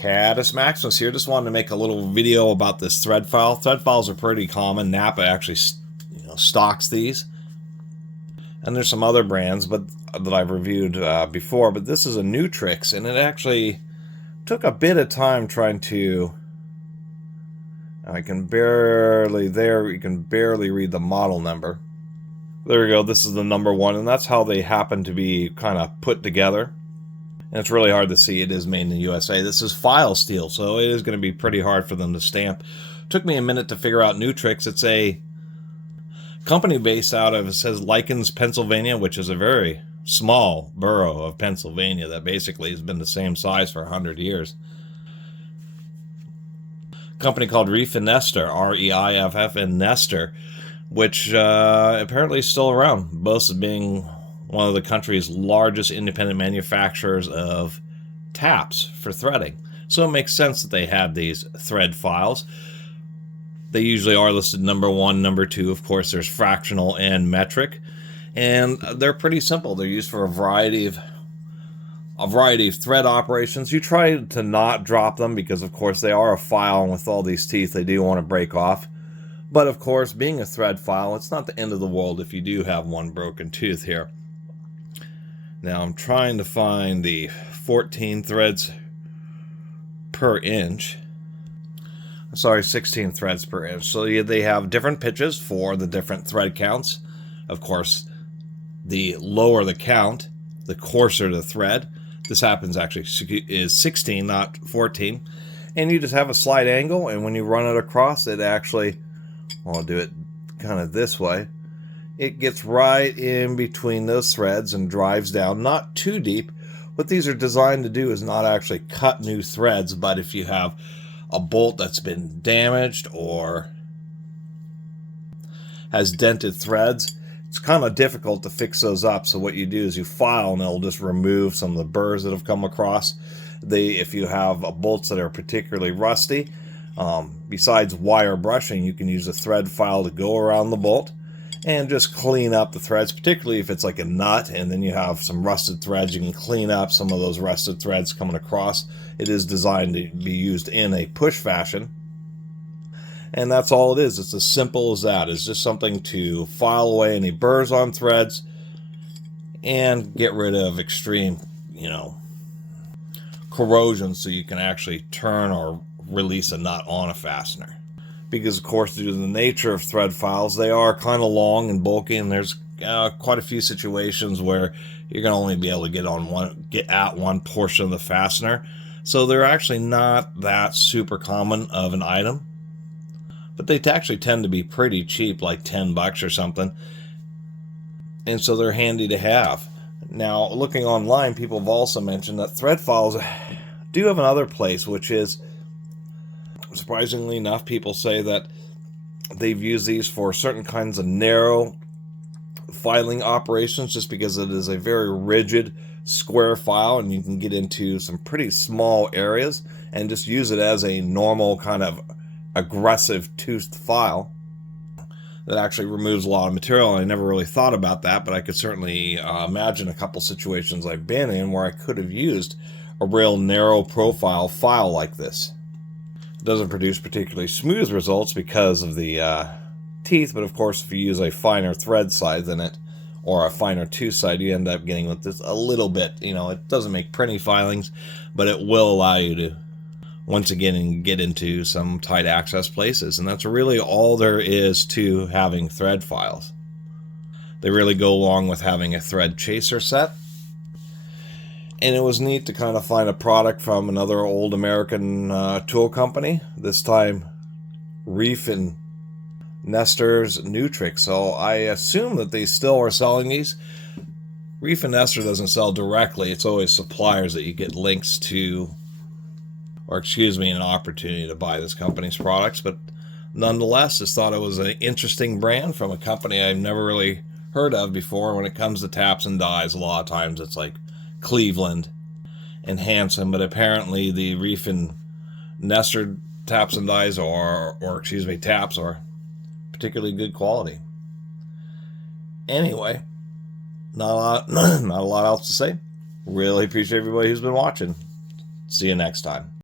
Catus Maximus here. Just wanted to make a little video about this thread file. Thread files are pretty common. Napa actually stocks these. And there's some other brands that I've reviewed before, but this is a Nu-Trix, and it actually took a bit of time trying to... you can barely read the model number. There we go, this is the number 1, and that's how they happen to be kind of put together. And it's really hard to see. It is made in the USA. This is file steel, so it is going to be pretty hard for them to stamp. Took me a minute to figure out Nu-Trix. It's a company based out of, it says Lycans, Pennsylvania, which is a very small borough of Pennsylvania that basically has been the same size for 100 years. Company called Reiff and Nestor, R-E-I-F-F and Nestor, which apparently is still around, both being one of the country's largest independent manufacturers of taps for threading. So it makes sense that they have these thread files. They usually are listed number 1, number 2. Of course, there's fractional and metric, and they're pretty simple. They're used for a variety of thread operations. You try to not drop them because, of course, they are a file, and with all these teeth, they do want to break off. But, of course, being a thread file, it's not the end of the world if you do have one broken tooth here. Now, I'm trying to find the 14 threads per inch. Sorry, 16 threads per inch. So they have different pitches for the different thread counts. Of course, the lower the count, the coarser the thread. This happens actually is 16, not 14. And you just have a slight angle, and when you run it across, it actually, I'll do it kind of this way. It gets right in between those threads and drives down, not too deep. What these are designed to do is not actually cut new threads, but if you have a bolt that's been damaged or has dented threads, it's kind of difficult to fix those up. So what you do is you file, and it'll just remove some of the burrs that have come across. If you have bolts that are particularly rusty, besides wire brushing, you can use a thread file to go around the bolt and just clean up the threads, particularly if it's like a nut and then you have some rusted threads. You can clean up some of those rusted threads coming across. It is designed to be used in a push fashion, and that's all it is. It's as simple as that. It's just something to file away any burrs on threads and get rid of extreme, corrosion, so you can actually turn or release a nut on a fastener. Because, of course, due to the nature of thread files, they are kind of long and bulky, and there's quite a few situations where you're going to only be able to get at one portion of the fastener. So they're actually not that super common of an item. But they actually tend to be pretty cheap, like 10 bucks or something. And so they're handy to have. Now, looking online, people have also mentioned that thread files do have another place, which is, surprisingly enough, people say that they've used these for certain kinds of narrow filing operations, just because it is a very rigid square file and you can get into some pretty small areas and just use it as a normal kind of aggressive toothed file that actually removes a lot of material. I never really thought about that, but I could certainly imagine a couple situations I've been in where I could have used a real narrow profile file like this. It doesn't produce particularly smooth results because of the teeth, but of course if you use a finer thread size in it, or a finer tooth side, you end up getting with this a little bit, it doesn't make pretty filings, but it will allow you to, once again, get into some tight access places. And that's really all there is to having thread files. They really go along with having a thread chaser set. And it was neat to kind of find a product from another old American tool company, this time Reiff and Nestor's Nu-Trix. So I assume that they still are selling these. Reiff and Nestor doesn't sell directly. It's always suppliers that you get links to, or an opportunity to buy this company's products. But nonetheless, just thought it was an interesting brand from a company I've never really heard of before. When it comes to taps and dies, a lot of times it's like Cleveland and Hanson, but apparently the Reiff and Nestor taps and dies taps are particularly good quality. Anyway, not a lot else to say. Really appreciate everybody who's been watching. See you next time.